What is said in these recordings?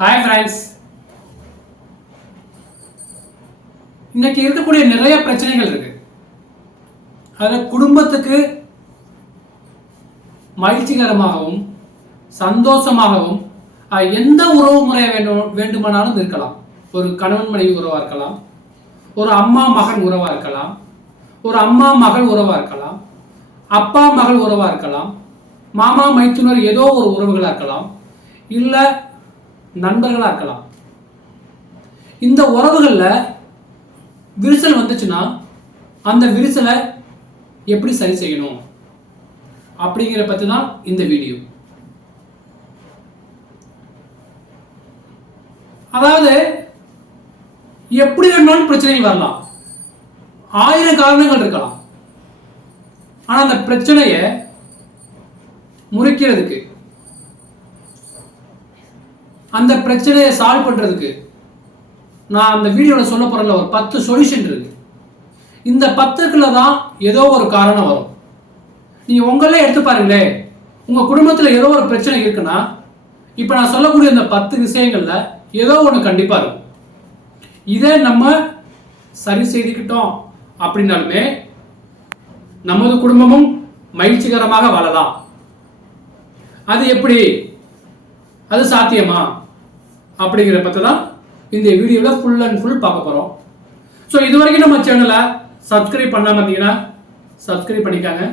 Hi friends, இன்னைக்கு இருக்கக்கூடிய நிறைய பிரச்சனைகள் இருக்கு. அதில் குடும்பத்துக்கு மகிழ்ச்சிகரமாகவும் சந்தோஷமாகவும் எந்த உறவு முறையை வேண்டுமானாலும் இருக்கலாம். ஒரு கணவன் மனைவி உறவாக இருக்கலாம், ஒரு அம்மா மகன் உறவாக இருக்கலாம், ஒரு அம்மா மகள் உறவாக இருக்கலாம், அப்பா மகள் உறவாக இருக்கலாம், மாமா மைத்துனர் ஏதோ ஒரு உறவுகளாக இருக்கலாம், இல்லை நண்பர்களாக இருக்கலாம். இந்த உறவுகளில் விரிசல் வந்துச்சுன்னா அந்த விரிசலை எப்படி சரி செய்யணும் அப்படிங்கிற பற்றி தான் இந்த வீடியோ. அதாவது எப்படி வேணாலும் பிரச்சனைகள் வரலாம், 1000 காரணங்கள் இருக்கலாம். ஆனால் அந்த பிரச்சனையை முறிக்கிறதுக்கு, அந்த பிரச்சனையை சால்வ் பண்றதுக்கு நான் அந்த வீடியோவில் சொல்ல போறல ஒரு 10 சொல்யூஷன் இருக்கு. இந்த 10க்குள்ள தான் ஏதோ ஒரு காரணம் வரும். நீங்க உங்களே எடுத்து பாருங்களே, உங்க குடும்பத்தில் ஏதோ ஒரு பிரச்சனை இருக்குன்னா இப்போ நான் சொல்லக்கூடிய இந்த 10 விஷயங்கள்ல ஏதோ ஒன்று கண்டிப்பா இருக்கும். இதை நம்ம சரி செய்துக்கிட்டோம் அப்படின்னாலுமே நமது குடும்பமும் மகிழ்ச்சிகரமாக வாழலாம். அது எப்படி, அது சாத்தியமா அப்படிங்கிற பற்றி தான் இந்த வீடியோவில் ஃபுல் அண்ட் ஃபுல் பார்க்க போகிறோம். ஸோ இது வரைக்கும் நம்ம சேனலை சப்ஸ்கிரைப் பண்ணாமல் இருந்தீங்கன்னா சப்ஸ்கிரைப் பண்ணிக்காங்க.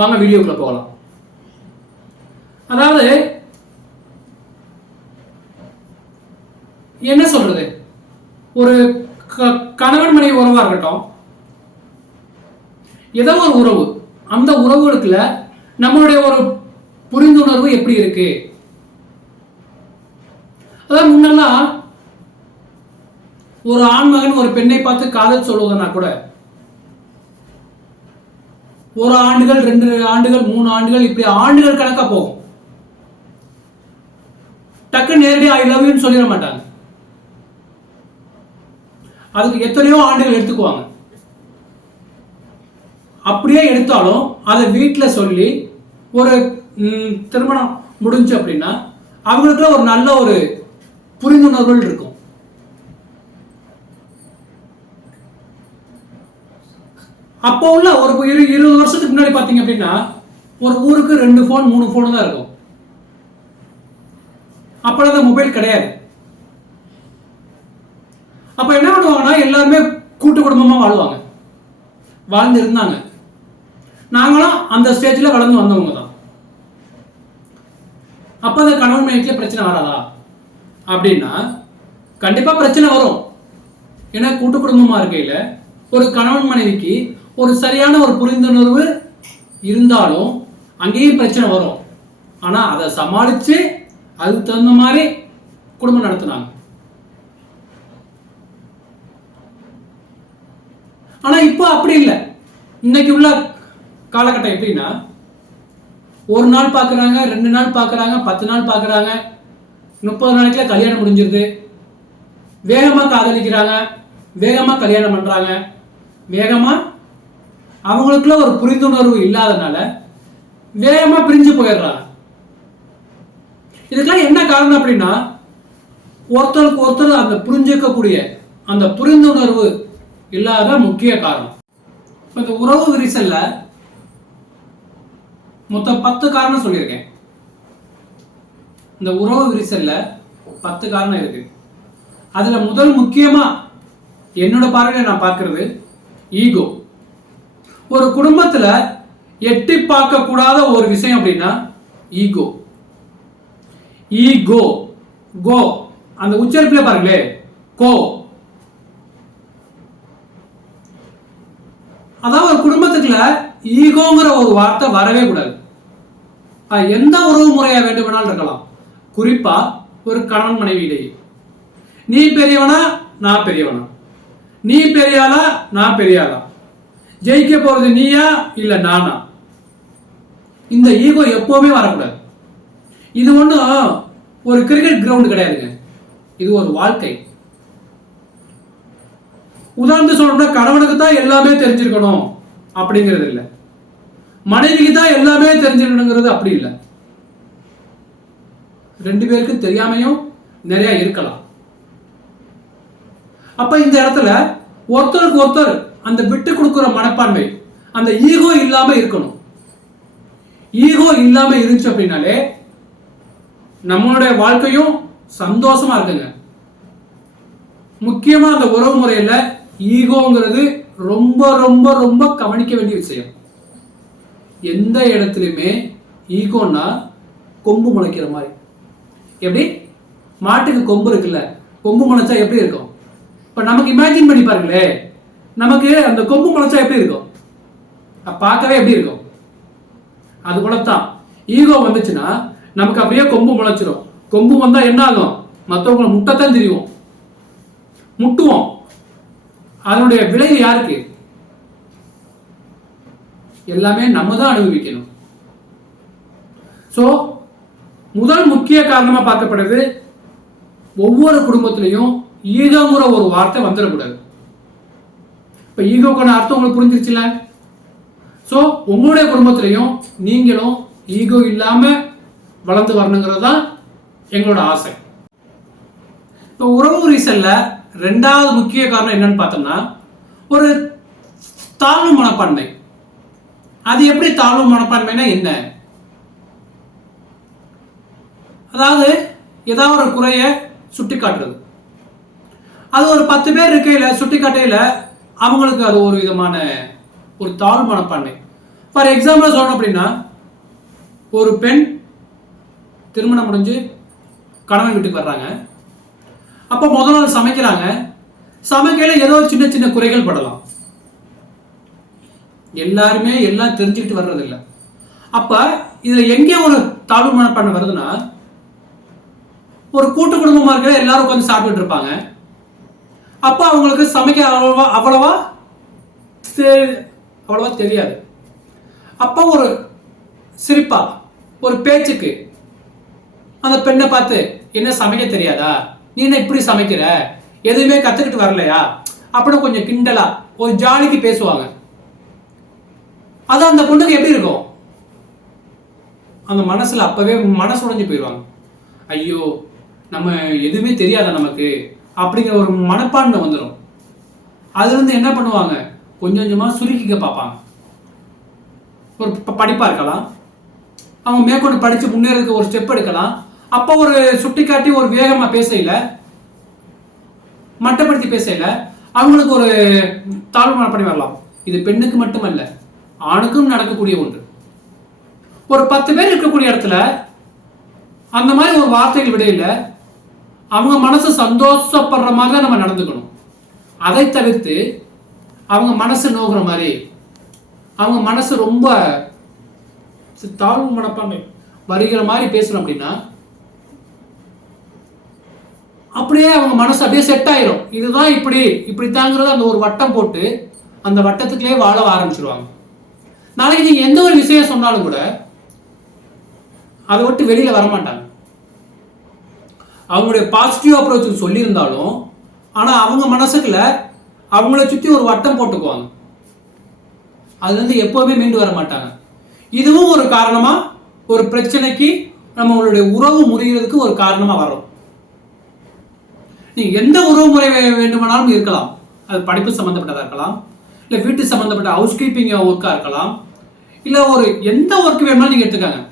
வாங்க வீடியோக்குள்ள போகலாம். அதாவது என்ன சொல்றது, ஒரு கணவன் மனைவி உறவாக இருக்கட்டும், ஏதோ ஒரு உறவு, அந்த உறவுகளுக்குள்ள நம்மளுடைய ஒரு புரிந்துணர்வு எப்படி இருக்கு. அதான் முன்னெல்லாம் ஒரு ஆண்மகன் ஒரு பெண்ணை பார்த்து காதல் சொல்வதுனா கூட 1 ஆண்டுகள் 2 ஆண்டுகள் 3 ஆண்டுகள் இப்படி ஆண்டுகள் கணக்கா போகும். டக்கு நேரடியாக ஐ லவ் யூன்னு சொல்லிட மாட்டாங்க. அதுக்கு எத்தனையோ ஆண்டுகள் எடுத்துக்குவாங்க. அப்படியே எடுத்தாலும் அதை வீட்டில் சொல்லி ஒரு திருமணம் முடிஞ்சு அப்படின்னா அவங்களுக்குள்ள ஒரு நல்ல ஒரு புரிந்துணர்வுகள் இருக்கும். அப்போ உள்ள ஒரு 20 வருஷத்துக்கு முன்னாடி பாத்தீங்க அப்படின்னா ஒரு ஊருக்கு 2 போன் 3 போன் தான் இருக்கும். அப்பதான் மொபைல் கிடையாது. அப்ப என்ன பண்ணுவாங்கன்னா எல்லாருமே கூட்டு குடும்பமா வாழ்வாங்க, வாழ்ந்து இருந்தாங்க. நாங்களும் அந்த ஸ்டேஜ்ல வளர்ந்து வந்தவங்க தான். அப்ப அந்த கணவன் மனைவிக்கு பிரச்சனை வராதா அப்படின்னா கண்டிப்பா பிரச்சனை வரும். ஏன்னா கூட்டு குடும்பமா இருக்கையில ஒரு கணவன் மனைவிக்கு ஒரு சரியான ஒரு புரிந்துணர்வு இருந்தாலும் அங்கேயும் பிரச்சனை வரும். ஆனா அதை சமாளிச்சு அதுக்கு தகுந்த மாதிரி குடும்பம் நடத்துனாங்க. ஆனா இப்போ அப்படி இல்லை. இன்னைக்கு உள்ள காலகட்டம் எப்படின்னா, 1 நாள் பார்க்குறாங்க, 2 நாள் பார்க்குறாங்க, 10 நாள் பார்க்குறாங்க, 30 நாளைக்குள்ள கல்யாணம் முடிஞ்சிருது. வேகமாக காதலிக்கிறாங்க, வேகமாக கல்யாணம் பண்ணுறாங்க, வேகமாக அவங்களுக்குள்ள ஒரு புரிந்துணர்வு இல்லாதனால வேகமாக பிரிஞ்சு போயிடுறாங்க. இதுக்கெல்லாம் என்ன காரணம் அப்படின்னா, ஒருத்தருக்கு ஒருத்தர் அந்த புரிஞ்சிக்கக்கூடிய அந்த புரிந்துணர்வு இல்லாத முக்கிய காரணம். இந்த உறவு விரிசல்ல மொத்தம் 10 காரணம் சொல்லியிருக்கேன். இந்த உறவு விரிசல்ல 10 காரணம் இருக்கு. அதுல முதல் முக்கியமா என்னோட பார்வையில நான் பார்க்கிறது ஈகோ. ஒரு குடும்பத்துல எட்டி பார்க்க கூடாத ஒரு விஷயம் அப்படின்னா ஈகோ. ஈகோ கோ, அந்த உச்சரிப்புல பாருங்களே, கோ. அதாவது ஒரு குடும்பத்துக்குள்ள ஈகோங்கிற ஒரு வார்த்தை வரவே கூடாது. எந்த உறவு முறையா வேண்டுமானாலும் இருக்கலாம். குறிப்பா ஒரு கணவன் மனைவி இடையே நீ பெரியவனா நான் பெரியவனா, நீ பெரியாளா நான் பெரியாளா, ஜெயிக்க போறது நீயா இல்ல நானா, இந்த ஈகோ எப்பவுமே வரக்கூடாது. இது ஒன்றும் ஒரு கிரிக்கெட் கிரவுண்ட் கிடையாதுங்க, இது ஒரு வாழ்க்கை. உதாரணத்துக்கு சொல்லணும்னா கணவனுக்கு தான் எல்லாமே தெரிஞ்சிருக்கணும் அப்படிங்கிறது இல்லை, மனைவிக்கு தான் எல்லாமே தெரிஞ்சிருக்கணுங்கிறது அப்படி இல்லை. ரெண்டு பேருக்கும் தெரியாமையும் நிறைய இருக்கலாம். அப்ப இந்த இடத்துல ஒருத்தருக்கு ஒருத்தர் அந்த விட்டு கொடுக்கிற மனப்பான்மை, அந்த ஈகோ இல்லாம இருக்கணும். ஈகோ இல்லாம இருந்துச்சு அப்படின்னாலே நம்மளுடைய வாழ்க்கையும் சந்தோஷமா இருக்குங்க. முக்கியமா அந்த உறவு முறையில ஈகோங்கிறது ரொம்ப ரொம்ப ரொம்ப கவனிக்க வேண்டிய விஷயம். எந்த இடத்துலையுமே ஈகோன்னா கொம்பு முளைக்கிற மாதிரி. எப்படி மாட்டுக்கு கொம்பு இருக்குல்ல, கொம்பு முளைச்சா எப்படி இருக்கும்? இப்ப நமக்கு இமேஜின் பண்ணி பாருங்களே, நமக்கு அந்த கொம்பு முளைச்சா எப்படி இருக்கும்? பார்க்கவே எப்படி இருக்கும்? அது போலத்தான் ஈகோ வந்துச்சுன்னா நமக்கு அப்படியே கொம்பு முளைச்சிடும். கொம்பு வந்தா என்ன ஆகும்? மற்றவங்களை முட்டத்தான் தெரியும், முட்டுவோம். அதனுடைய விளைவு யாருக்கு? எல்லாமே நம்ம தான் அனுபவிக்கணும். சோ முதல் முக்கிய காரணமா பார்க்கப்படுது, ஒவ்வொரு குடும்பத்திலையும் ஈகோங்கிற ஒரு வார்த்தை வந்துடக்கூடாது. இப்ப ஈகோக்கான அர்த்தம் உங்களுக்கு புரிஞ்சிருச்சுல? சோ உங்களுடைய குடும்பத்திலையும் நீங்களும் ஈகோ இல்லாம வளர்ந்து வரணுங்கிறது தான் எங்களோட ஆசை. இப்போ உறவு ரீசல்ல ரெண்டாவது முக்கிய காரணம் என்னன்னு பார்த்தோம்னா, ஒரு தாழ்வு மனப்பான்மை. அது எப்படி தாழ்வு மனப்பான்மைனா என்ன? அதாவது ஏதாவது ஒரு குறைய சுட்டி காட்டுறது. அது ஒரு 10 பேர் இருக்கையில சுட்டி காட்டையில அவங்களுக்கு அது ஒரு விதமான ஒரு தாழ்வு மனப்பான்மை. ஃபார் எக்ஸாம்பிள் சொல்லணும் அப்படின்னா, ஒரு பெண் திருமணம் முடிஞ்சு கணவன் வீட்டுக்கு வர்றாங்க. அப்போ முதல் நாள் சமைக்கிறாங்க. சமைக்கையில ஏதோ சின்ன சின்ன குறைகள் படலாம். எல்லாருமே எல்லாம் தெரிஞ்சுக்கிட்டு வர்றது இல்லை. அப்ப இதுல எங்கே ஒரு தாழ்வு மனப்பான்மை வருதுன்னா, ஒரு கூட்டு குடும்பமா இருக்கிற எல்லாரும் உட்காந்து சாப்பிட்டு இருப்பாங்க. அப்ப அவங்களுக்கு சமைக்க அவ்வளவா தெரியாது. அப்ப ஒரு சிரிப்பா ஒரு பேச்சுக்கு அந்த பெண்ணை பார்த்து, என்ன சமைக்க தெரியாதா, நீ என்ன இப்படி சமைக்கிற, எதுவுமே கத்துக்கிட்டு வரலையா அப்படின்னு கொஞ்சம் கிண்டலா ஒரு ஜாலிக்கு பேசுவாங்க. அது அந்த பொண்ணுக்கு எப்படி இருக்கும்? அந்த மனசுல அப்பவே மனசு உடைஞ்சு போயிடுவாங்க. ஐயோ நம்ம எதுவுமே தெரியாத நமக்கு அப்படிங்கிற ஒரு மனப்பான்மை வந்துடும். அதுல இருந்து என்ன பண்ணுவாங்க, கொஞ்சம் கொஞ்சமா சுருக்கிக்க பார்ப்பாங்க. ஒரு படிப்பா இருக்கலாம், அவங்க மேற்கொண்டு படிச்சு முன்னேறதுக்கு ஒரு ஸ்டெப் எடுக்கலாம். அப்போ ஒரு சுட்டி காட்டி ஒரு வேகமா பேசையில, மட்டப்படுத்தி பேசையில அவங்களுக்கு ஒரு தாழ்வு மனப்பான்மை வரலாம். இது பெண்ணுக்கு மட்டுமல்ல, ஆணுக்கும் நடக்கக்கூடிய ஒன்று. ஒரு 10 பேர் இருக்கக்கூடிய இடத்துல அந்த மாதிரி ஒரு வார்த்தைகள் விடையில அவங்க மனசு சந்தோஷப்படுற மாதிரி தான் நம்ம நடந்துக்கணும். அதை தவிர்த்து அவங்க மனசு நோக்குற மாதிரி, அவங்க மனசு ரொம்ப தாழ்வு மனப்பான்மை வருகிற மாதிரி பேசணும் அப்படின்னா, அப்படியே அவங்க மனசு அப்படியே செட் ஆயிரும். இதுதான் இப்படித்தாங்கிறத அந்த ஒரு வட்டம் போட்டு அந்த வட்டத்துக்குள்ளே வாழ ஆரம்பிச்சிருவாங்க. நாளைக்கு நீங்க எந்த ஒரு விஷயம் சொன்னாலும் கூட அதை விட்டு வெளியில வரமாட்டாங்க. அவங்களுடைய பாசிட்டிவ் அப்ரோச் சொல்லியிருந்தாலும் ஆனா அவங்க மனசுக்குள்ள அவங்கள சுத்தி ஒரு வட்டம் போட்டுக்குவாங்க. அதுல இருந்து எப்பவுமே மீண்டு வர மாட்டாங்க. இதுவும் ஒரு காரணமா, ஒரு பிரச்சனைக்கு நம்மளுடைய உறவு முறிகிறதுக்கு ஒரு காரணமா வரும். நீங்க எந்த உறவு முறை வேண்டுமானாலும் இருக்கலாம். அது படிப்பு சம்பந்தப்பட்டதா இருக்கலாம், இல்ல வீட்டு சம்பந்தப்பட்ட ஹவுஸ் கீப்பிங் ஒர்க்கா இருக்கலாம், இல்ல ஒரு எந்த ஒர்க் வேணுமாலும் நீங்க எடுத்துக்காங்க.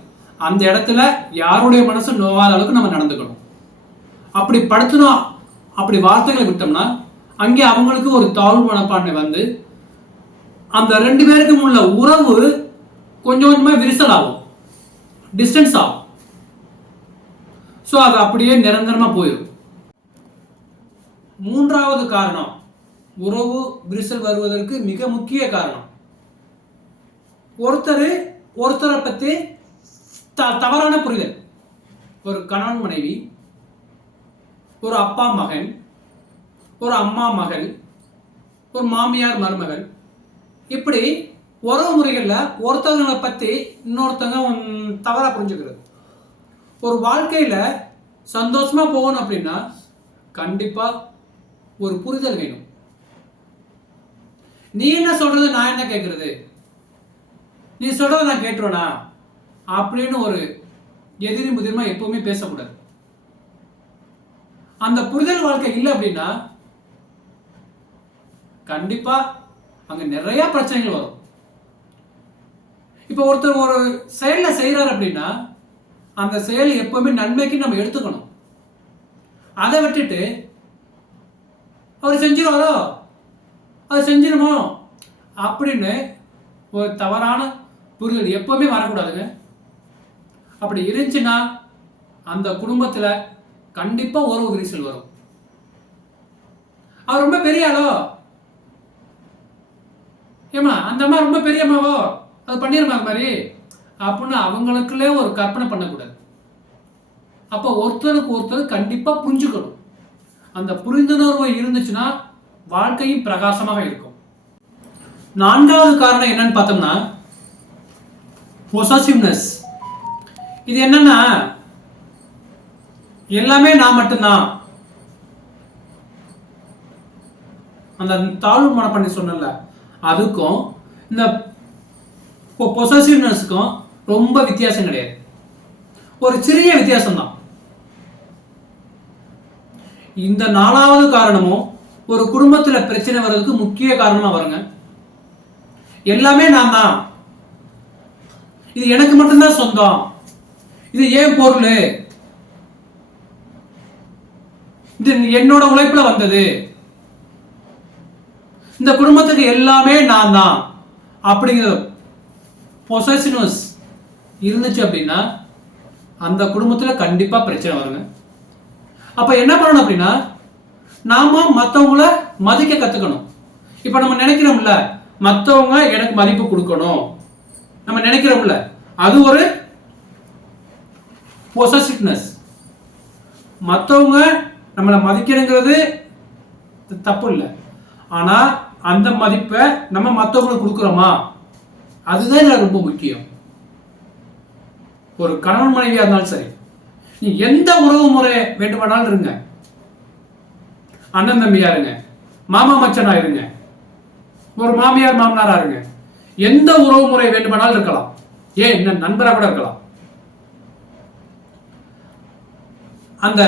அந்த இடத்துல யாருடைய மனசு நோவாத அளவுக்கு நம்ம நடந்துக்கணும். அப்படி படுத்தணும், அப்படி வார்த்தைகளை விட்டோம்னா அங்கே அவங்களுக்கு ஒரு தாழ்வு மனப்பான்மை வந்து அந்த 2 பேருக்கும் உள்ள உறவு கொஞ்சம் கொஞ்சமா விரிசல் ஆகும், டிஸ்டன்ஸ் ஆகும். ஸோ அது அப்படியே நிரந்தரமா போயிடும். மூன்றாவது காரணம், உறவு விரிசல் வருவதற்கு மிக முக்கிய காரணம், ஒருத்தரை பத்தி தவறான புரிதல். ஒரு கணவன் மனைவி, ஒரு அப்பா மகன், ஒரு அம்மா மகள், ஒரு மாமியார் மருமகள், இப்படி உறவு முறைகள்ல ஒருத்தவங்களை பத்தி இன்னொருத்தவங்க தவறா புரிஞ்சுக்கிறது. ஒரு வாழ்க்கையில சந்தோஷமா போகணும் அப்படின்னா கண்டிப்பா ஒரு புரிதல் வேணும். நீ என்ன சொல்றது, நான் என்ன கேட்கறது, நீ சொல்றத நான் கேட்டுருவேனா அப்படின்னு ஒரு எதிரி முதிர்மா எப்பவுமே பேசக்கூடாது. அந்த புரிதல் வாழ்க்கை இல்லை அப்படின்னா கண்டிப்பா அங்க நிறைய பிரச்சனைகள் வரும். இப்ப ஒருத்தர் ஒரு செயலை செய்யறாரு அப்படின்னா அந்த செயல் எப்பவுமே நன்மைக்கு நம்ம எடுத்துக்கணும். அதை விட்டுட்டு அவர் செஞ்சிருவாரோ அது செஞ்சிருமோ அப்படின்னு ஒரு தவறான புரிதல் எப்பவுமே வரக்கூடாதுங்க. அப்படி இருந்துச்சுன்னா அந்த குடும்பத்துல கண்டிப்பா உறவு விரிசல் வரும். அவர் ரொம்ப பெரிய ஆளோ, ஏமா அந்த அம்மா ரொம்ப பெரிய அம்மாவோ, அது பண்ணிருமா அது மாதிரி அப்படின்னு அவங்களுக்குள்ளே ஒரு கற்பனை பண்ணக்கூடாது. அப்போ ஒருத்தருக்கு ஒருத்தர் கண்டிப்பா புரிஞ்சுக்கணும். அந்த புரிந்துணர்வு இருந்துச்சுன்னா வாழ்க்கையும் பிரகாசமாக இருக்கும். நான்காவது காரணம் என்னன்னு பார்த்தோம்னா பொசசிவ்னஸ். இது என்னன்னா எல்லாமே நான் மட்டும்தான். அந்த தாழ்வு மனப்பான்மை சொன்னல, அதுக்கும் இந்த பொசசிவ்னஸ்க்கும் ரொம்ப வித்தியாசம் கிடையாது. ஒரு சிறிய வித்தியாசம் தான். இந்த நாலாவது காரணமும் ஒரு குடும்பத்துல பிரச்சனை வர்றதுக்கு முக்கிய காரணமா வருங்க. எல்லாமே நான் தான், இது எனக்கு மட்டும்தான் சொந்தம், இது ஏன் பொருள், இது என்னோட உழைப்புல வந்தது, இந்த குடும்பத்துக்கு எல்லாமே நான் தான் அப்படிங்கிற பொசசிவ்னஸ் இருந்துச்சு அப்படின்னா அந்த குடும்பத்துல கண்டிப்பா பிரச்சனை வருங்க. அப்ப என்ன பண்ணணும் அப்படின்னா நாம மற்றவங்கள மதிக்க கத்துக்கணும். இப்ப நம்ம நினைக்கிறோம்ல மற்றவங்க எனக்கு மதிப்பு கொடுக்கணும், நம்ம நினைக்கிறோம்ல, அது ஒரு பொசசிவ்னஸ். மற்றவங்க நம்மளை மதிக்கணுங்கிறது தப்பு இல்லை, ஆனா அந்த மதிப்பை நம்ம மற்றவங்களுக்கு கொடுக்குறோமா அதுதான் ரொம்ப முக்கியம். ஒரு கணவன் மனைவியா இருந்தாலும் சரி, நீ எந்த உறவு முறை வேண்டுமானாலும் இருங்க, அண்ணன் தம்பியா இருங்க, மாமா மச்சனா இருங்க, ஒரு மாமியார் மாமனாரா இருங்க, எந்த உறவு முறை வேண்டுமானாலும் இருக்கலாம், ஏன் என்ன நண்பரா கூட இருக்கலாம். அந்த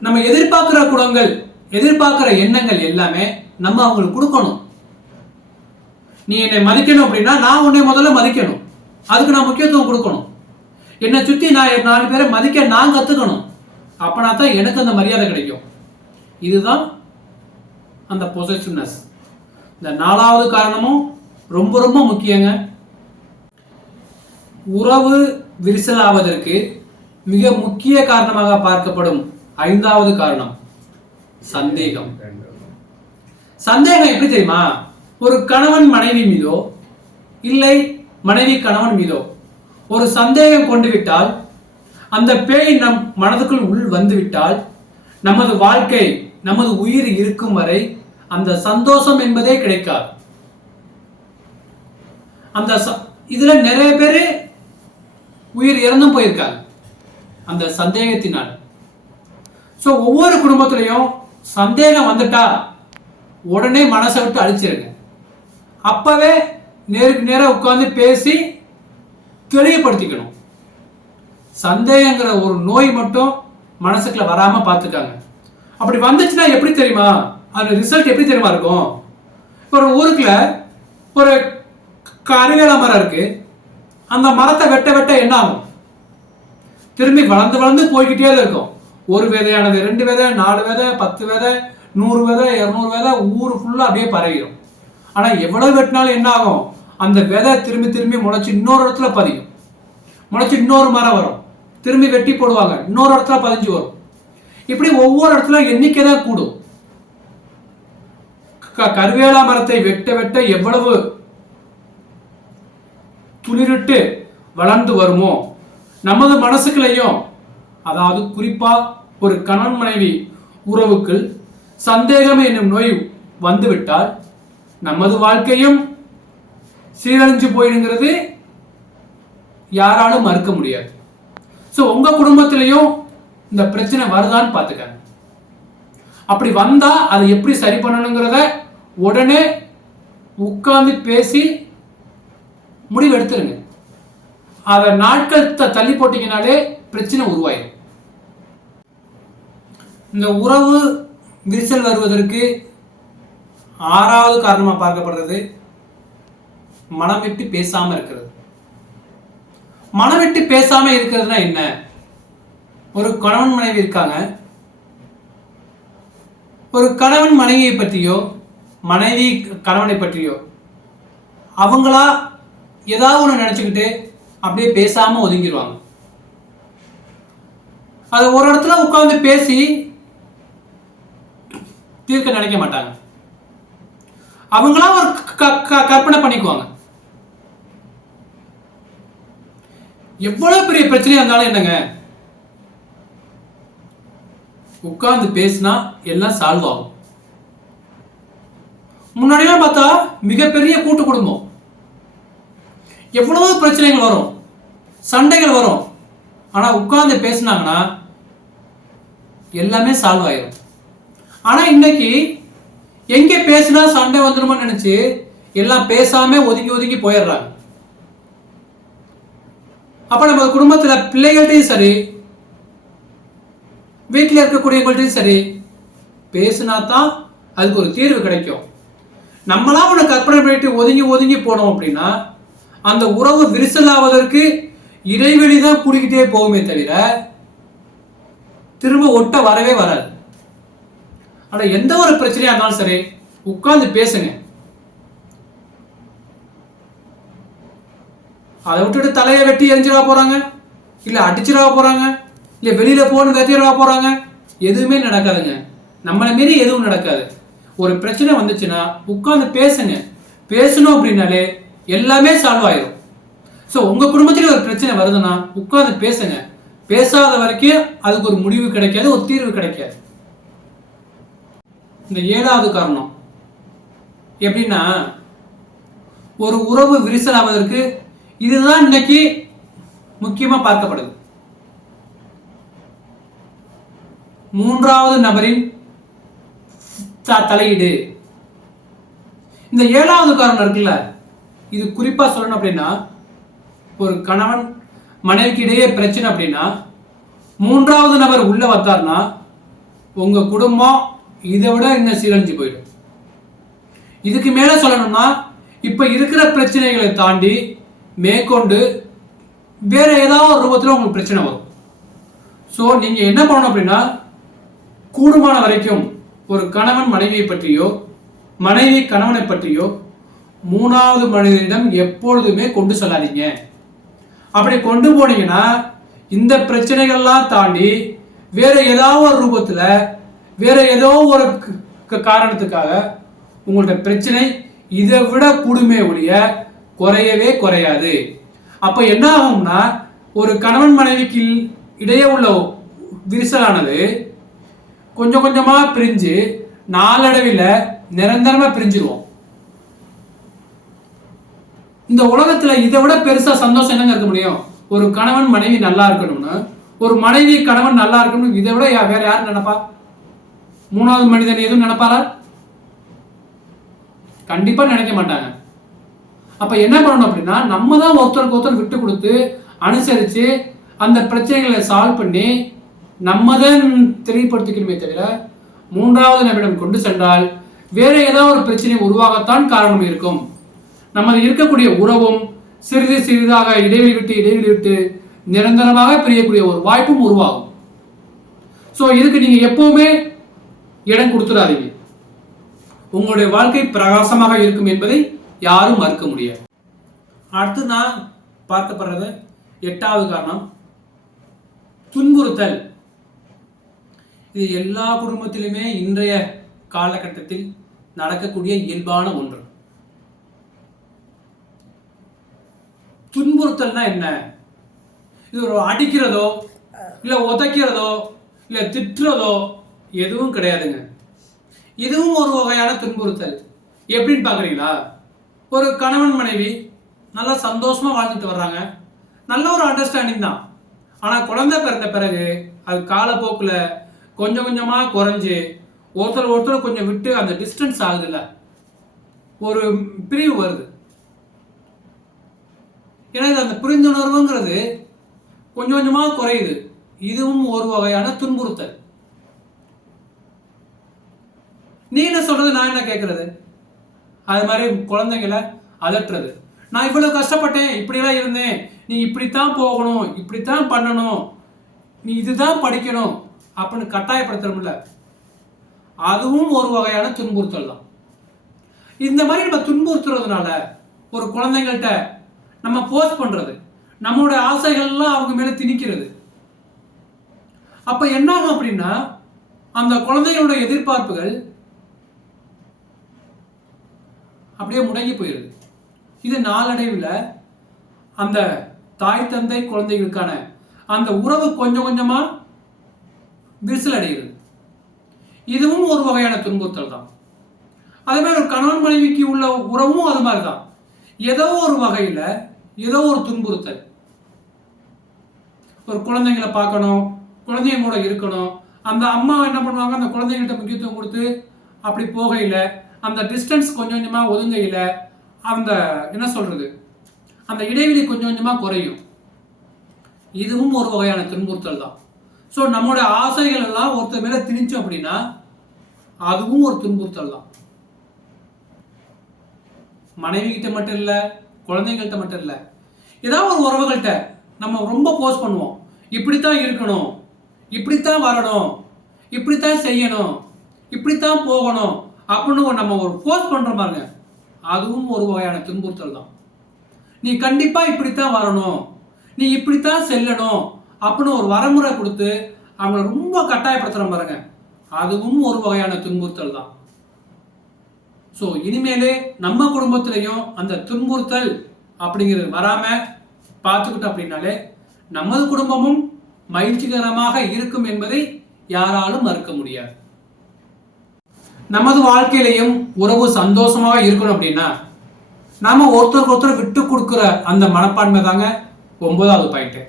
நம்ம எதிர்பார்க்கிற குணங்கள், எதிர்பார்க்கிற எண்ணங்கள் எல்லாமே நம்ம அவங்களுக்கு கொடுக்கணும். நீ என்னை மதிக்கணும் அப்படின்னா நான் உன்னை முதல்ல மதிக்கணும், அதுக்கு நான் முக்கியத்துவம் கொடுக்கணும். என்னை சுத்தி நான் 4 பேரை மதிக்க நான் கத்துக்கணும், அப்பனா தான் எனக்கு அந்த மரியாதை கிடைக்கும். இதுதான் அந்த பொசசிவ்னஸ். இந்த நாலாவது காரணமும் ரொம்ப ரொம்ப முக்கியங்க. உறவு விரிசலாவதற்கு மிக முக்கிய காரணமாக பார்க்கப்படும் 5வது காரணம் சந்தேகம். சந்தேகம் எப்படி தெரியுமா? ஒரு கணவன் மனைவி மீதோ இல்லை மனைவி கணவன் மீதோ ஒரு சந்தேகம் கொண்டு விட்டால், அந்த பேய் நம் மனதுக்குள் உள் வந்துவிட்டால், நமது வாழ்க்கை நமது உயிர் இருக்கும் வரை அந்த சந்தோஷம் என்பதே கிடைக்காது. அந்த இதுல நிறைய பேர் உயிர் இறந்தும் போயிருக்காங்க அந்த சந்தேகத்தினால். ஸோ ஒவ்வொரு குடும்பத்திலையும் சந்தேகம் வந்துட்டா உடனே மனசை விட்டு அழிச்சிருங்க. அப்பவே நேருக்கு நேராக உட்கார்ந்து பேசி தெளிவுபடுத்திக்கணும். சந்தேகங்கிற ஒரு நோய் மட்டும் மனசுக்குள்ள வராம பார்த்துக்காங்க. அப்படி வந்துச்சுன்னா எப்படி தெரியுமா, அந்த ரிசல்ட் எப்படி தெரியுமா இருக்கும்? ஒரு ஊருக்குள்ள ஒரு கருவேல மரம் இருக்கு, அந்த மரத்தை வெட்ட வெட்ட என்ன ஆகும்? திரும்பி வளர்ந்து வளர்ந்து போய்கிட்டே இருக்கும். ஒரு விதையானது 2 விதை, 4 விதை, 10 விதை, 100 விதை, 200 விதை, ஊர் ஃபுல்லா அப்படியே பரவிடும். ஆனா எவ்வளவு வெட்டினாலும் என்ன ஆகும்? அந்த விதை திரும்பி திரும்பி முளைச்சு இன்னொரு இடத்துல பதியும், முளைச்சு இன்னொரு மரம் வரும், திரும்பி வெட்டி போடுவாங்க, இன்னொரு இடத்துல பதிஞ்சு வரும். இப்படி ஒவ்வொரு இடத்துல எண்ணிக்கை தான் கூடும். கருவேலா மரத்தை வெட்ட வெட்ட எவ்வளவு துளிரிட்டு வளர்ந்து வருமோ, நமது மனசுக்குள்ளேயும், அதாவது குறிப்பா ஒரு கணவன் மனைவி உறவுக்குள் சந்தேகம் என்னும் நோய் வந்துவிட்டால் நமது வாழ்க்கையும் சீரழிஞ்சு போயிடுங்கிறது யாராலும் மறுக்க முடியாது. ஸோ உங்க குடும்பத்திலையும் இந்த பிரச்சனை வருதான்னு பார்த்துக்கங்க. அப்படி வந்தா அதை எப்படி சரி பண்ணணுங்கிறத உடனே உட்கார்ந்து பேசி முடிவு எடுத்துருங்க. அதை நாட்கள் தள்ளி போட்டீங்கனாலே பிரச்சனை உருவாயிடும். இந்த உறவு விரிசல் வருவதற்கு 6வது காரணமாக பார்க்கப்படுறது மனம் விட்டு பேசாம இருக்கிறது. மனம் விட்டு பேசாம இருக்கிறதுனா என்ன? ஒரு கணவன் மனைவி இருக்காங்க. ஒரு கணவன் மனைவியை பற்றியோ மனைவி கணவனை பற்றியோ அவங்களா ஏதாவது ஒன்று நினச்சிக்கிட்டு அப்படியே பேசாம ஒதுங்கிடுவாங்க. அது ஒரு இடத்துல உட்கார்ந்து பேசி தீர்க்க நினைக்க மாட்டாங்க. அவங்களா ஒரு கற்பனை பண்ணிக்குவாங்க. எவ்வளவு பெரிய பிரச்சனையா இருந்தாலும் என்னங்க, உட்கார்ந்து பேசினா எல்லாம் சால்வ் ஆகும். முன்னாடியெல்லாம் பார்த்தா மிகப்பெரிய கூட்டு குடும்பம், எவ்வளவு பிரச்சனைகள் வரும், சண்டைகள் வரும். ஆனா உட்கார்ந்து பேசினாங்கன்னா எல்லாமே சால்வ் ஆயிரும். ஆனா இன்னைக்கு எங்க பேசினா சண்டை வந்துருமோ நினைச்சு எல்லாம் பேசாம ஒதுங்கி ஒதுங்கி போயிடுறாங்க. அப்ப நம்ம குடும்பத்துல பிள்ளைகள்ட்டையும் சரி வீட்டில் இருக்கக்கூடியவங்கள்ட்டையும் சரி பேசினா தான் அதுக்கு ஒரு தீர்வு கிடைக்கும். நம்மளா ஒன்று கற்பனை பண்ணிட்டு ஒதுங்கி ஒதுங்கி போனோம் அப்படின்னா அந்த உறவு விரிசலாவதற்கு இடைவெளி தான் கூடிக்கிட்டே போகுமே தவிர திரும்ப ஒட்ட வரவே வராது. ஆனா எந்த ஒரு பிரச்சனையா இருந்தாலும் சரி உட்கார்ந்து பேசுங்க. அதை விட்டுட்டு தலையை வெட்டி எரிஞ்சிடா போறாங்க, இல்ல அடிச்சிடா போறாங்க, இல்ல வெளியில போன்னு வெத்திடா போறாங்க, எதுவுமே நடக்காதுங்க. நம்மளை மீறி எதுவும் நடக்காது. ஒரு பிரச்சனை வந்துச்சுன்னா உட்கார்ந்து பேசுங்க. பேசணும் அப்படின்னாலே எல்லாமே சால்வ் ஆயிரும். ஸோ உங்க குடும்பத்தில் ஒரு பிரச்சனை வருதுன்னா உட்கார்ந்து பேசுங்க. பேசாத வரைக்கும் அதுக்கு ஒரு முடிவு கிடைக்காது, ஒரு தீர்வு கிடைக்காது. இந்த 7வது காரணம் எப்படின்னா, ஒரு உறவு விரிசல் ஆவதற்கு இதுதான் இன்னைக்கு முக்கியமா பார்க்கப்படுது. 3வது நபரின் தலையீடு. இந்த 7வது காரணம் இருக்குல்ல, இது குறிப்பா சொல்லணும் அப்படின்னா, ஒரு கணவன் மனைவிக்கு இடையே பிரச்சனை அப்படின்னா 3வது நபர் உள்ள வந்தார்னா உங்க குடும்பம் இதை விட இன்னும் சீரழிஞ்சு போயிடும். இதுக்கு மேல சொல்லணும்னா இப்ப இருக்கிற பிரச்சனைகளை தாண்டி மேற்கொண்டு வேற ஏதாவது ஒரு ரூபத்தில் உங்களுக்கு பிரச்சனை வரும். ஸோ நீங்க என்ன பண்ணணும் அப்படின்னா, கூடுமான வரைக்கும் ஒரு கணவன் மனைவியை பற்றியோ மனைவி கணவனை பற்றியோ 3வது மனிதனிடம் எப்பொழுதுமே கொண்டு செல்லாதீங்க. அப்படி கொண்டு போனீங்கன்னா இந்த பிரச்சனைகள்லாம் தாண்டி வேற ஏதாவது ஒரு ரூபத்துல வேற ஏதோ ஒரு காரணத்துக்காக உங்களோட பிரச்சனை இதை விட கூடுமே ஒழிய குறையவே குறையாது. அப்ப என்ன ஆகும்னா, ஒரு கணவன் மனைவிக்கு இடையே உள்ள விரிசலானது கொஞ்சம் கொஞ்சமா பிரிஞ்சு நாளடைவில் நிரந்தரமா பிரிஞ்சிருவோம். இந்த உலகத்துல இதை விட பெருசா சந்தோஷம் என்னங்க இருக்க முடியும்? ஒரு கணவன் மனைவி நல்லா இருக்கணும்னு, ஒரு மனைவி கணவன் நல்லா இருக்கணும், இதை விட வேற யாரும் நினைப்பா? 3வது மனிதன் எதுவும் நினைப்பாரா? கண்டிப்பா நினைக்க மாட்டாங்க. அப்ப என்ன பண்ணணும் அப்படின்னா, நம்ம தான் ஒருத்தருக்கு ஒருத்தர் விட்டு கொடுத்து அனுசரிச்சு அந்த பிரச்சனைகளை சால்வ் பண்ணி நம்ம தான் தெளிவுபடுத்திக்கணுமே தவிர 3வது நபரிடம் கொண்டு சென்றால் வேற ஏதாவது ஒரு பிரச்சனை உருவாகத்தான் காரணம் இருக்கும். நமது இருக்கக்கூடிய உறவும் சிறிது சிறிதாக இடைவெளி விட்டு நிரந்தரமாக பிரியக்கூடிய ஒரு வாய்ப்பும் உருவாகும். ஸோ இதுக்கு நீங்க எப்பவுமே இடம் கொடுத்துடாதீங்க. உங்களுடைய வாழ்க்கை பிரகாசமாக இருக்கும் என்பதை யாரும் மறுக்க முடியாது. அடுத்து நான் பார்க்கப்படுறது 8வது காரணம், துன்புறுத்தல். இது எல்லா குடும்பத்திலுமே இன்றைய காலகட்டத்தில் நடக்கக்கூடிய இயல்பான ஒன்று. துன்புறுத்தல்னா என்ன? இது ஒரு அடிக்கிறதோ இல்ல உதைக்கிறதோ இல்ல திட்டுறதோ எதுவும் கிடையாதுங்க. இதுவும் ஒரு வகையான துன்புறுத்தல். எப்படின்னு பாக்குறீங்களா? ஒரு கணவன் மனைவி நல்லா சந்தோஷமா வாழ்ந்துட்டு வர்றாங்க, நல்ல ஒரு அண்டர்ஸ்டாண்டிங் தான். ஆனா குழந்தை பிறந்த பிறகு அது காலப்போக்கில் கொஞ்சம் கொஞ்சமா குறைஞ்சு ஒருத்தர் கொஞ்சம் விட்டு அந்த டிஸ்டன்ஸ் ஆகுதுல்ல, ஒரு பிரிவு வருது. ஏன்னா அந்த புரிந்துணர்வுங்கிறது கொஞ்சம் கொஞ்சமாக குறையுது. இதுவும் ஒரு வகையான துன்புறுத்தல். நீ என்ன சொல்றது, நான் என்ன கேட்கறது? அது மாதிரி குழந்தைங்களை அதட்டுறது. நான் இவ்வளவு கஷ்டப்பட்டேன், இப்படிலாம் இருந்தேன், நீ இப்படித்தான் போகணும், இப்படித்தான் பண்ணணும், நீ இதுதான் படிக்கணும் அப்படின்னு கட்டாயப்படுத்தணும்ல, அதுவும் ஒரு வகையான துன்புறுத்தல் தான். இந்த மாதிரி நம்ம துன்புறுத்துறதுனால ஒரு குழந்தைங்கள்ட்ட நம்ம போஸ்ட் பண்றது, நம்மளுடைய ஆசைகள்லாம் அவங்க மேல திணிக்கிறது. அப்ப என்ன ஆகும் அப்படின்னா, அந்த குழந்தைகளுடைய எதிர்பார்ப்புகள் அப்படியே முடங்கி போயிடுது. இது நாளடைவில் அந்த தாய் தந்தை குழந்தைகளுக்கான அந்த உறவு கொஞ்சம் கொஞ்சமா விரிசல் அடைகிறது. இதுவும் ஒரு வகையான துன்புறுத்தல் தான். அதே மாதிரி ஒரு கணவன் மனைவிக்கு உள்ள உறவும் அது மாதிரி தான். ஏதோ ஒரு வகையில ஏதோ ஒரு துன்புறுத்தல். ஒரு குழந்தைங்களை பார்க்கணும், குழந்தைங்க கூட இருக்கணும், அந்த அம்மா என்ன பண்ணுவாங்க, அந்த குழந்தைங்கள்ட்ட முக்கியத்துவம் கொடுத்து அப்படி போகையில் அந்த டிஸ்டன்ஸ் கொஞ்சம் கொஞ்சமாக ஒதுங்கையில் அந்த என்ன சொல்றது, அந்த இடைவெளி கொஞ்சம் கொஞ்சமாக குறையும். இதுவும் ஒரு வகையான துன்புறுத்தல் தான். ஸோ நம்மளுடைய ஆசைகள் எல்லாம் ஒருத்தர் மேல திணிச்சோம் அப்படின்னா அதுவும் ஒரு துன்புறுத்தல் தான். மனைவி கிட்ட மட்டும் இல்லை, குழந்தைங்கள்ட்ட மட்டும் இல்லை, ஏதாவது ஒரு உறவுகள்கிட்ட நம்ம ரொம்ப போஸ்ட் பண்ணுவோம். இப்படித்தான் இருக்கணும், இப்படித்தான் வரணும், இப்படித்தான் செய்யணும், இப்படித்தான் போகணும் அப்படின்னு நம்ம ஒரு போஸ்ட் பண்ற பாருங்க, அதுவும் ஒரு வகையான துன்புறுத்தல் தான். நீ கண்டிப்பா இப்படித்தான் வரணும், நீ இப்படித்தான் செல்லணும் அப்படின்னு ஒரு வரமுறை கொடுத்து அவங்களை ரொம்ப கட்டாயப்படுத்துற பாருங்க, அதுவும் ஒரு வகையான துன்புறுத்தல் தான். ஸோ இனிமேலே நம்ம குடும்பத்திலையும் அந்த துன்புறுத்தல் அப்படிங்கிறது வராம பார்த்துக்கிட்டோம் அப்படின்னாலே நமது குடும்பமும் மகிழ்ச்சிகரமாக இருக்கும் என்பதை யாராலும் மறுக்க முடியாது. நமது வாழ்க்கையிலையும் உறவு சந்தோஷமாக இருக்கணும் அப்படின்னா நாம ஒருத்தருக்கு ஒருத்தர் விட்டு கொடுக்கிற அந்த மனப்பான்மை தாங்க 9வது பாயிண்ட்.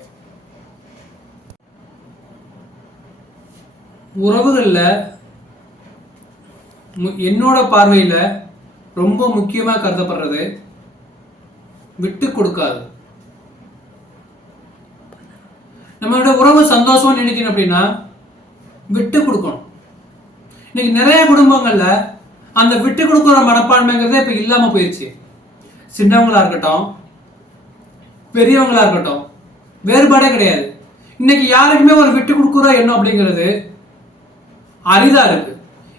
உறவுகள்ல என்னோட பார்வையில ரொம்ப முக்கியமா கருதப்படுறது விட்டு கொடுக்காது. நம்மளோட உறவு சந்தோஷமா நினைக்கணும் அப்படின்னா விட்டு கொடுக்கணும். இன்னைக்கு நிறைய குடும்பங்கள்ல அந்த விட்டு கொடுக்குற மனப்பான்மைங்கிறதே இப்ப இல்லாம போயிடுச்சு. சின்னவங்களா இருக்கட்டும், பெரியவங்களா இருக்கட்டும், வேறுபாடே கிடையாது. இன்னைக்கு யாருக்குமே ஒரு விட்டு கொடுக்குற எண்ணம் அப்படிங்கிறது அரிதா இருக்கு.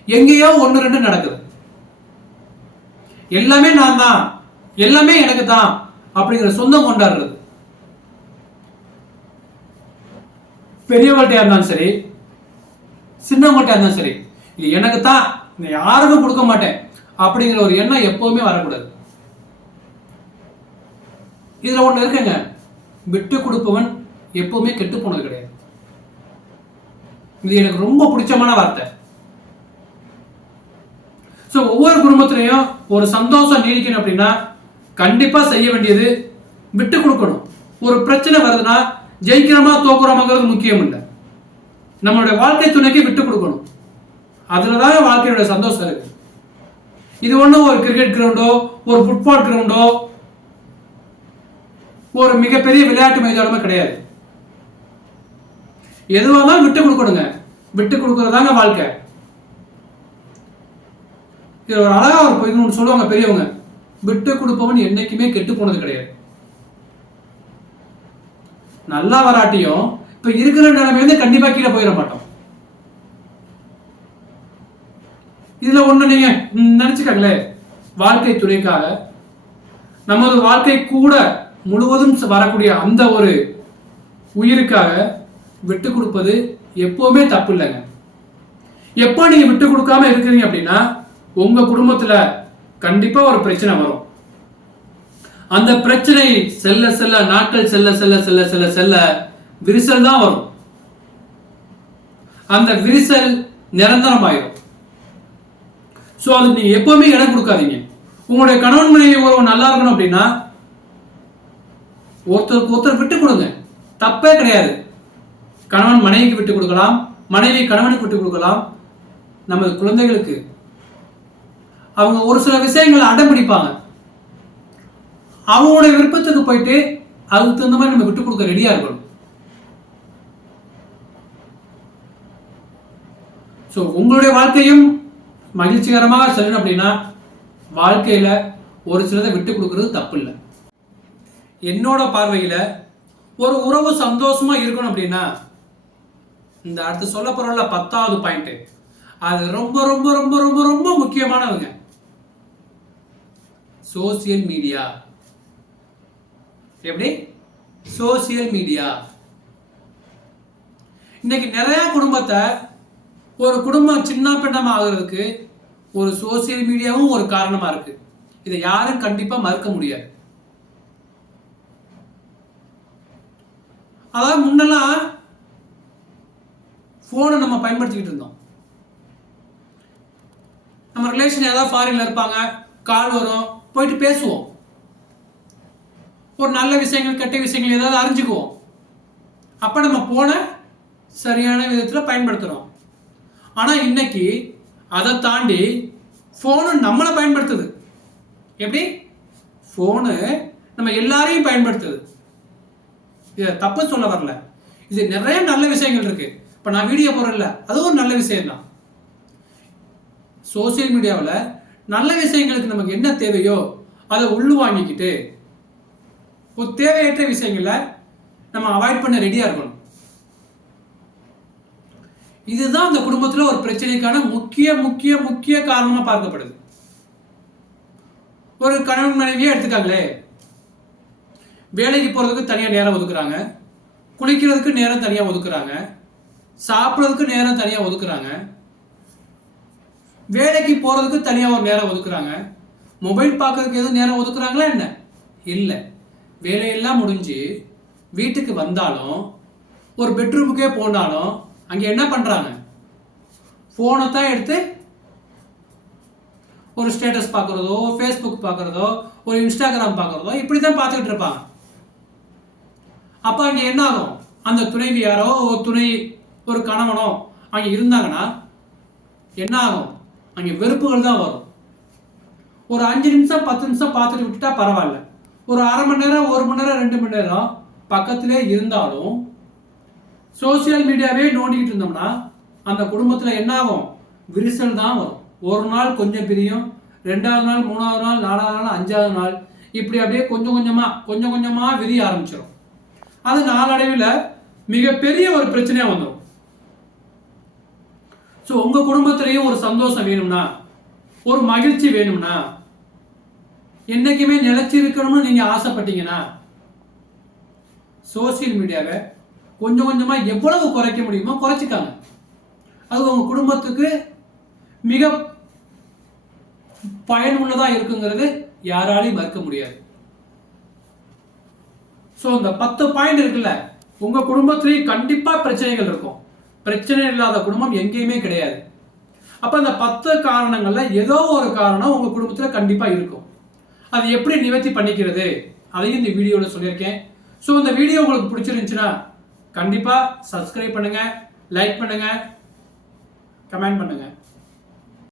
எங்கேயோ 1-2 நடக்குது. எல்லாமே நான் தான், எல்லாமே எனக்கு தான் அப்படிங்கிற சொந்தம் கொண்டாடுறது. பெரியவங்கள்ட்ட இருந்தாலும் சரி, சின்னவங்கள்ட்ட இருந்தாலும் சரி, இது எனக்கு தான், யாருக்கும் கொடுக்க மாட்டேன் அப்படிங்கிற ஒரு எண்ணம் எப்பவுமே வரக்கூடாது. இதுல ஒண்ணு இருக்குங்க, விட்டு கொடுப்பவன் எப்பவுமே கெட்டு போனது கிடையாது. இது எனக்கு ரொம்ப பிடிச்சமான வார்த்தை. ஸோ ஒவ்வொரு குடும்பத்திலையும் ஒரு சந்தோஷம் நீடிக்கணும் அப்படின்னா கண்டிப்பா செய்ய வேண்டியது விட்டு கொடுக்கணும். ஒரு பிரச்சனை வருதுன்னா ஜெயிக்கிறோமா தோக்குறோமாங்கிறது முக்கியம் இல்லை, நம்மளுடைய வாழ்க்கை துணைக்கு விட்டு கொடுக்கணும். அதுலதான் வாழ்க்கையோட சந்தோஷம் இருக்கு. இது ஒன்றும் ஒரு கிரிக்கெட் கிரவுண்டோ, ஒரு ஃபுட்பால் கிரவுண்டோ, ஒரு மிகப்பெரிய விளையாட்டு மைதானமே கிடையாது. எதுவாக விட்டு கொடுக்கணுங்க, விட்டு கொடுக்கறதாங்க வாழ்க்கை. இது ஒரு அழகா ஒரு சொல்லுவாங்க பெரியவங்க, விட்டு கொடுப்பவன் என்னைக்குமே கெட்டு போனது கிடையாது. நல்லா வராட்டியும் இப்ப இருக்கிற நிலைமையில கண்டிப்பா கீழே போயிட மாட்டோம். இதுல ஒண்ணு நீங்க நினைச்சுக்கங்களே, வாழ்க்கை துணைக்காக நமது வாழ்க்கை கூட முழுவதும் வரக்கூடிய அந்த ஒரு உயிருக்காக விட்டு கொடுப்பது எப்பவுமே தப்பு இல்லைங்க. எப்போ நீங்க விட்டு கொடுக்காம இருக்கிறீங்க அப்படின்னா உங்க குடும்பத்துல கண்டிப்பா ஒரு பிரச்சனை வரும். அந்த பிரச்சனை செல்ல செல்ல, நாட்கள் செல்ல செல்ல செல்ல செல்ல செல்ல விரிசல் தான் வரும். அந்த விரிசல் நிரந்தரமாயிரும். சோ அதுக்கு நீங்க எப்பவுமே இடம் கொடுக்காதீங்க. உங்களுடைய கணவன் மனைவி உறவு நல்லா இருக்கணும் அப்படின்னா ஒருத்தருக்கு ஒருத்தர் விட்டு கொடுங்க, தப்பே கிடையாது. கணவன் மனைவிக்கு விட்டு கொடுக்கலாம், மனைவி கணவனுக்கு விட்டு கொடுக்கலாம். நமது குழந்தைகளுக்கு அவங்க ஒரு சில விஷயங்களை அடம் பிடிப்பாங்க, அவங்களுடைய விருப்பத்துக்கு போயிட்டு அதுக்கு தகுந்த மாதிரி நம்ம விட்டு கொடுக்க ரெடியா இருக்கணும். ஸோ உங்களுடைய வாழ்க்கையும் மகிழ்ச்சிகரமாக செல்லணும் அப்படின்னா வாழ்க்கையில ஒரு சிலதை விட்டு கொடுக்கறது தப்பு இல்லை. என்னோட பார்வையில ஒரு உறவு சந்தோஷமா இருக்கணும் அப்படின்னா இந்த அடுத்து சொல்ல போறோம்ல 10வது பாயிண்ட், அது ரொம்ப ரொம்ப ரொம்ப ரொம்ப ரொம்ப முக்கியமானவங்க. Social media. எப்படி? சோசியல் மீடியா இன்னைக்கு நிறைய குடும்பத்தை, ஒரு குடும்பம் சின்ன பின்னமா ஆகுறதுக்கு ஒரு சோசியல் மீடியாவும் ஒரு காரணமா இருக்கு. இதை யாரும் கண்டிப்பா மறுக்க முடியாது. அதாவது முன்னெல்லாம் போனை நம்ம பயன்படுத்திக்கிட்டு இருந்தோம். நம்ம ரிலேஷன் ஏதாவது ஃபாரின்ல இருப்பாங்க, கால் வரும், போயிட்டு பேசுவோம். ஒரு நல்ல விஷயங்கள் கெட்ட விஷயங்கள் ஏதாவது அறிஞ்சுக்குவோம். அப்ப நம்ம போனை சரியான விதத்தில் பயன்படுத்துறோம். ஆனா இன்னைக்கு அதை தாண்டி போனு நம்மளை பயன்படுத்துது. எப்படி? போனு நம்ம எல்லாரையும் பயன்படுத்துது. இதை தப்பு சொல்ல வரல, இது நிறைய நல்ல விஷயங்கள் இருக்கு. இப்ப நான் வீடியோ போறேன்ல, அதுவும் ஒரு நல்ல விஷயம் தான். சோசியல் மீடியாவில் நல்ல விஷயங்களுக்கு நமக்கு என்ன தேவையோ அதை உள்ளு வாங்கிக்கிட்டு ஒரு தேவையற்ற விஷயங்களை நம்ம அவாய்ட் பண்ண ரெடியா இருக்கணும். இதுதான் அந்த குடும்பத்தில் ஒரு பிரச்சனைக்கான முக்கிய முக்கிய முக்கிய காரணமா பார்க்கப்படுது. ஒரு கணவன் மனைவியே எடுத்துக்காங்களே, வேலைக்கு போறதுக்கு தனியா நேரம் ஒதுக்குறாங்க, குளிக்கிறதுக்கு நேரம் தனியா ஒதுக்குறாங்க, சாப்பிட்றதுக்கு நேரம் தனியா ஒதுக்குறாங்க, வேலைக்கு போறதுக்கு தனியா ஒரு நேரம் ஒதுக்குறாங்க, மொபைல் பார்க்கறதுக்கு எதுவும் நேரம் ஒதுக்குறாங்களா என்ன? இல்லை. வேலையெல்லாம் முடிஞ்சு வீட்டுக்கு வந்தாலும் ஒரு பெட்ரூமுக்கே போனாலும் அங்க என்ன பண்றாங்க? போனை தான் எடுத்து ஒரு ஸ்டேட்டஸ் பார்க்கறதோ, ஃபேஸ்புக் பார்க்கறதோ, ஒரு இன்ஸ்டாகிராம் பார்க்கறதோ இப்படிதான் பார்த்துக்கிட்டு இருப்பாங்க. அப்ப அங்க என்ன ஆகும்? அந்த துணைவியாரோ ஒரு கணவனோ அங்க இருந்தாங்கன்னா என்ன ஆகும்? அங்க வெறுப்புகள் தான் வரும். ஒரு 5 நிமிஷம் 10 நிமிஷம் பார்த்துட்டு விட்டுட்டா பரவாயில்ல, ஒரு அரை மணி நேரம் 1 மணி நேரம் 2 மணி நேரம் பக்கத்திலே இருந்தாலும் சோசியல் மீடியாவே நோண்டிக்கிட்டு இருந்தோம்னா அந்த குடும்பத்தில் என்ன ஆகும்? விரிசல் தான் வரும். ஒரு நாள் கொஞ்சம் பிரியும், 2வது நாள் 3வது நாள் 4வது நாள் 5வது நாள் இப்படி அப்படியே கொஞ்சம் கொஞ்சமா விரிய ஆரம்பிச்சிடும். அது நாளடைவில் மிகப்பெரிய ஒரு பிரச்சனையா வந்துடும். ஸோ உங்க குடும்பத்திலையும் ஒரு சந்தோஷம் வேணும்னா, ஒரு மகிழ்ச்சி வேணும்னா, என்னைக்குமே நிலைச்சி இருக்கணும்னு நீங்க ஆசைப்பட்டீங்கன்னா சோசியல் மீடியாவை கொஞ்சம் கொஞ்சமா எவ்வளவு குறைக்க முடியுமோ குறைச்சிக்காங்க. அது உங்க குடும்பத்துக்கு மிக பயனுள்ளதா இருக்குங்கிறது யாராலையும் மறுக்க முடியாது. ஸோ இந்த 10 பாயிண்ட் இருக்குல்ல, உங்க குடும்பத்திலேயும் கண்டிப்பா பிரச்சனைகள் இருக்கும். பிரச்சனை இல்லாத குடும்பம் எங்கேயுமே கிடையாது. அப்ப இந்த 10 காரணங்கள்ல ஏதோ ஒரு காரணம் உங்க குடும்பத்துல கண்டிப்பா இருக்கும். அது எப்படி நிவர்த்தி பண்ணிக்கிறது அதையும் இந்த வீடியோவில் சொல்லியிருக்கேன். ஸோ இந்த வீடியோ உங்களுக்கு பிடிச்சிருந்துச்சுன்னா கண்டிப்பா சப்ஸ்கிரைப் பண்ணுங்க, லைக் பண்ணுங்க, கமெண்ட் பண்ணுங்க.